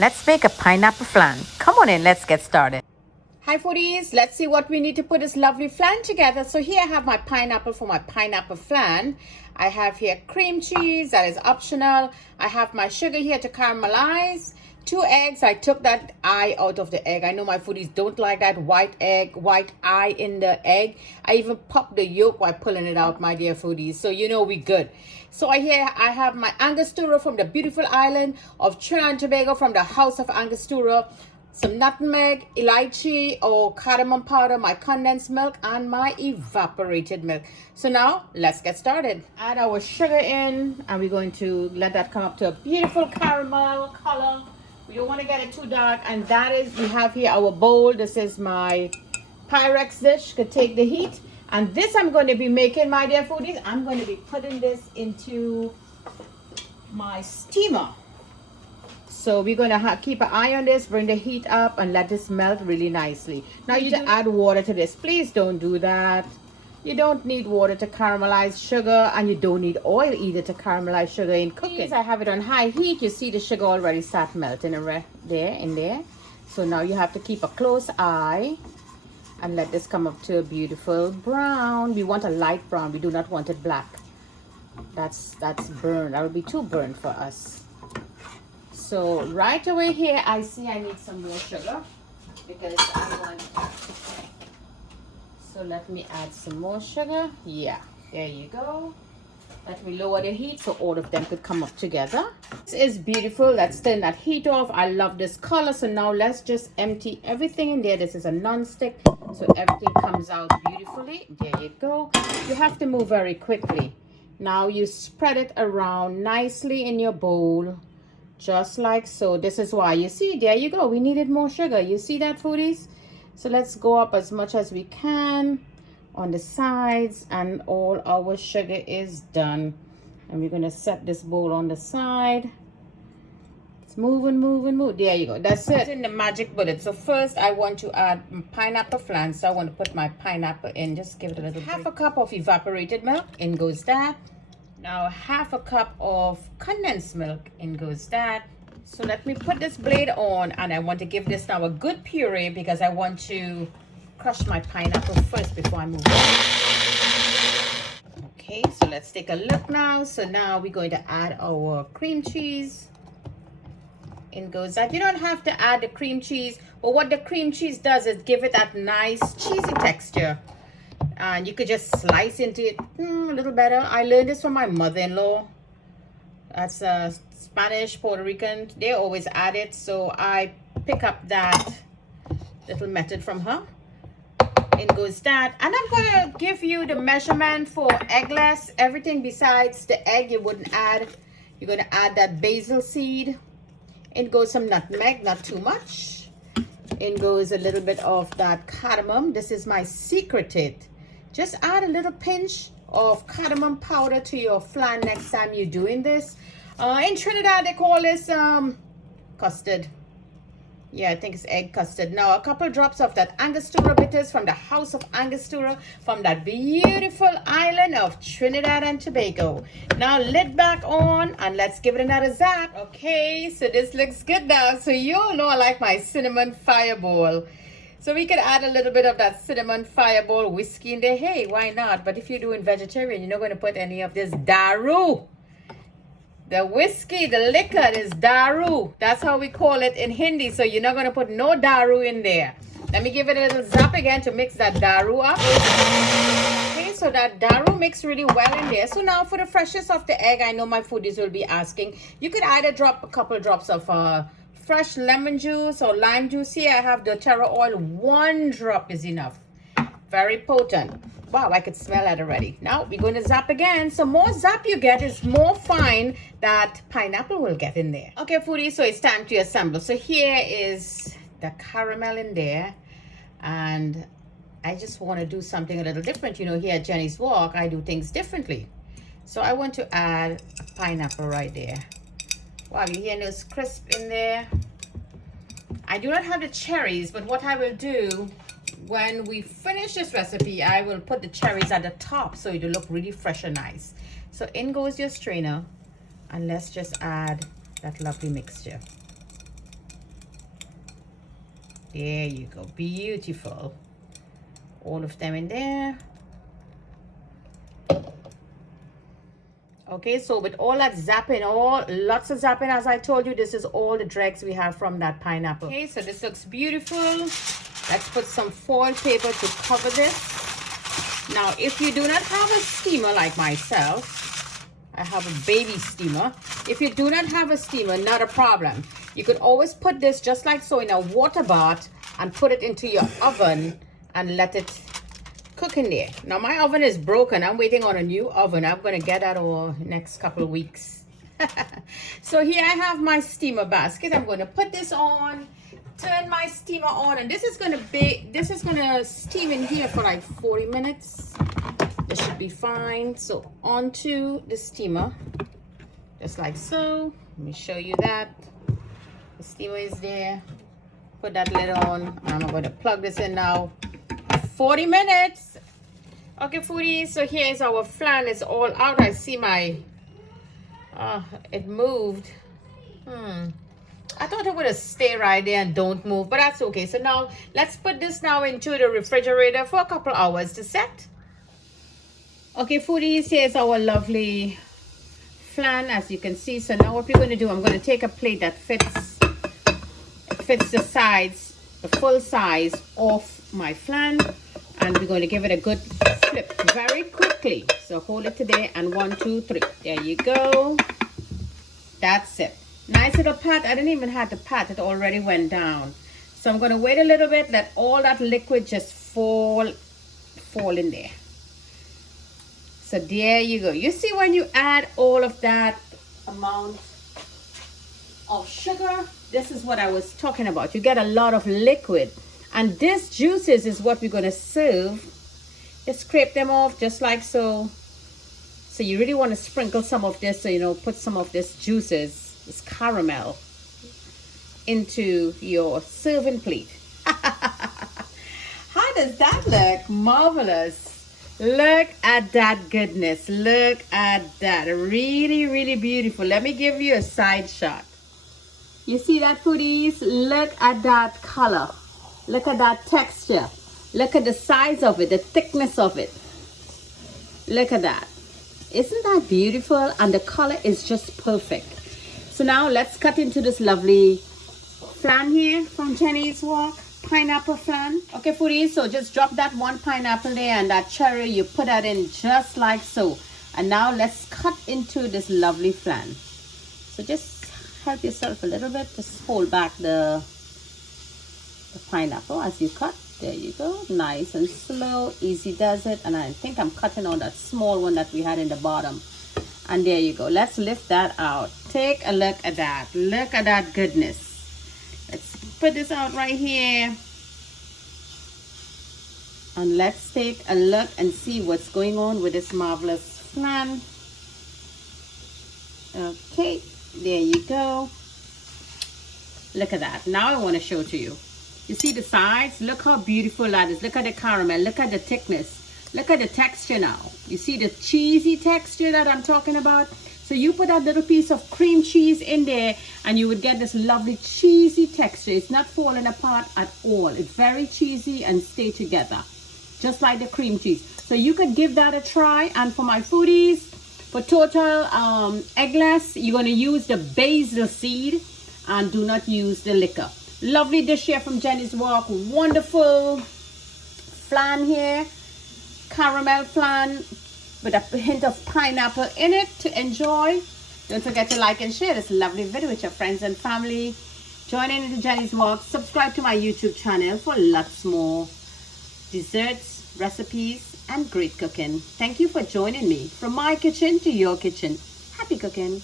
Let's make a pineapple flan. Come on in, let's get started. Hi foodies, let's see what we need to put this lovely flan together. So here I have my pineapple for my pineapple flan. I have here cream cheese, that is optional. I have my sugar here to caramelize. 2 eggs, I took that eye out of the egg. I know my foodies don't like that white eye in the egg. I even popped the yolk while pulling it out, my dear foodies. So you know we good. So here I have my Angostura from the beautiful island of Trinidad and Tobago from the house of Angostura. Some nutmeg, elaichi or cardamom powder, my condensed milk, and my evaporated milk. So now let's get started. Add our sugar in, and we're going to let that come up to a beautiful caramel color. We don't want to get it too dark. And that is, we have here our bowl. This is my Pyrex dish, could take the heat. And this I'm going to be making, my dear foodies. I'm going to be putting this into my steamer. So we're going to keep an eye on this, bring the heat up, and let this melt really nicely. Now you just add water to this. Please don't do that. You don't need water to caramelize sugar, and you don't need oil either to caramelize sugar in cooking. I have it on high heat. You see the sugar already start melting in there. So now you have to keep a close eye and let this come up to a beautiful brown. We want a light brown. We do not want it black. That's burned. That would be too burned for us. So right away here, I see I need some more sugar because I want. So let me add some more sugar. Yeah, there you go. Let me lower the heat so all of them could come up together. This is beautiful. Let's turn that heat off. I love this color. So now let's just empty everything in there. This is a non-stick, so everything comes out beautifully. There you go. You have to move very quickly. Now you spread it around nicely in your bowl. Just like so. This is why, you see, there you go. We needed more sugar. You see that, foodies? So let's go up as much as we can on the sides, and all our sugar is done. And we're going to set this bowl on the side. It's moving. There you go. That's it. In the magic bullet. So first I want to add pineapple flan. So I want to put my pineapple in. Just give it a little bit. Half a cup of evaporated milk. In goes that. Now half a cup of condensed milk, in goes that. So let me put this blade on, and I want to give this now a good puree because I want to crush my pineapple first before I move on. Okay, so let's take a look now. So now we're going to add our cream cheese. In goes that. You don't have to add the cream cheese, but what the cream cheese does is give it that nice cheesy texture. And you could just slice into it a little better. I learned this from my mother-in-law. That's Spanish, Puerto Rican. They always add it. So I pick up that little method from her. In goes that. And I'm going to give you the measurement for eggless. Everything besides the egg you wouldn't add. You're going to add that basil seed. In goes some nutmeg, not too much. In goes a little bit of that cardamom. This is my secret. Just add a little pinch of cardamom powder to your flan next time you're doing this. In Trinidad, they call this custard. Yeah, I think it's egg custard. Now, a couple drops of that Angostura bitters from the house of Angostura, from that beautiful island of Trinidad and Tobago. Now, lid back on, and let's give it another zap. Okay, so this looks good now. So you all know I like my cinnamon fireball. So we could add a little bit of that cinnamon fireball whiskey in there. Hey, why not? But if you're doing vegetarian, you're not going to put any of this daru. The whiskey, the liquor is daru. That's how we call it in Hindi. So you're not going to put no daru in there. Let me give it a little zap again to mix that daru up. Okay, so that daru mixed really well in there. So now for the freshness of the egg, I know my foodies will be asking. You could either drop a couple drops of fresh lemon juice or lime juice. Here I have doTERRA oil. 1 drop is enough. Very potent. Wow, I could smell that already. Now we're going to zap again. So more zap you get is more fine that pineapple will get in there. Okay, foodies, so it's time to assemble. So here is the caramel in there. And I just want to do something a little different. You know, here at Jenny's Walk, I do things differently. So I want to add a pineapple right there. Wow, you hear those crisp in there? I do not have the cherries, but what I will do when we finish this recipe, I will put the cherries at the top so it'll look really fresh and nice. So in goes your strainer, and let's just add that lovely mixture. There you go. Beautiful. All of them in there. Okay, so with all that zapping, lots of zapping, as I told you, this is all the dregs we have from that pineapple. Okay, so this looks beautiful. Let's put some foil paper to cover this. Now, if you do not have a steamer like myself, I have a baby steamer. If you do not have a steamer, not a problem. You could always put this just like so in a water bath and put it into your oven and let it cook in there. Now my oven is broken. I'm waiting on a new oven. I'm going to get that over next couple of weeks. So here I have my steamer basket. I'm going to put this on, turn my steamer on, and this is going to steam in here for like 40 minutes. This should be fine. So onto the steamer, just like so. Let me show you that. The steamer is there. Put that lid on. I'm going to plug this in now. 40 minutes. Okay, foodies, so here's our flan. It's all out. I see my it moved. I thought it would have stayed right there and don't move, but that's okay. So now let's put this now into the refrigerator for a couple hours to set. Okay, foodies, here's our lovely flan, as you can see. So now what we're going to do, I'm going to take a plate that fits the sides, the full size of my flan, and we're going to give it a good flip very quickly. So hold it today, and 1 2 3, there you go. That's it. Nice little pat. I didn't even have to pat, it already went down. So I'm going to wait a little bit, let all that liquid just fall in there. So there you go. You see, when you add all of that amount of sugar, this is what I was talking about. You get a lot of liquid. And this juices is what we're going to serve. Just scrape them off just like so. So you really want to sprinkle some of this, so you know, put some of this juices, this caramel, into your serving plate. How does that look? Marvelous. Look at that goodness. Look at that. Really, really beautiful. Let me give you a side shot. You see that, foodies? Look at that color. Look at that texture. Look at the size of it, the thickness of it. Look at that. Isn't that beautiful? And the color is just perfect. So now let's cut into this lovely flan here from Jenny's Walk. Pineapple flan. Okay, foodies, so just drop that one pineapple there, and that cherry, you put that in just like so. And now let's cut into this lovely flan. So just help yourself a little bit. Just hold back the pineapple as you cut. There you go. Nice and slow. Easy does it. And I think I'm cutting on that small one that we had in the bottom. And there you go. Let's lift that out. Take a look at that. Look at that goodness. Let's put this out right here. And let's take a look and see what's going on with this marvelous flan. Okay, there you go. Look at that. Now I want to show to you. You see the sides? Look how beautiful that is. Look at the caramel. Look at the thickness. Look at the texture now. You see the cheesy texture that I'm talking about? So you put that little piece of cream cheese in there, and you would get this lovely cheesy texture. It's not falling apart at all. It's very cheesy and stay together, just like the cream cheese. So you could give that a try. And for my foodies, for total eggless, you're going to use the basil seed and do not use the liquor. Lovely dish here from Jenny's Walk. Wonderful flan here. Caramel flan with a hint of pineapple in it to enjoy. Don't forget to like and share this lovely video with your friends and family. Join in into Jenny's Walk. Subscribe to my YouTube channel for lots more desserts, recipes, and great cooking. Thank you for joining me from my kitchen to your kitchen. Happy cooking.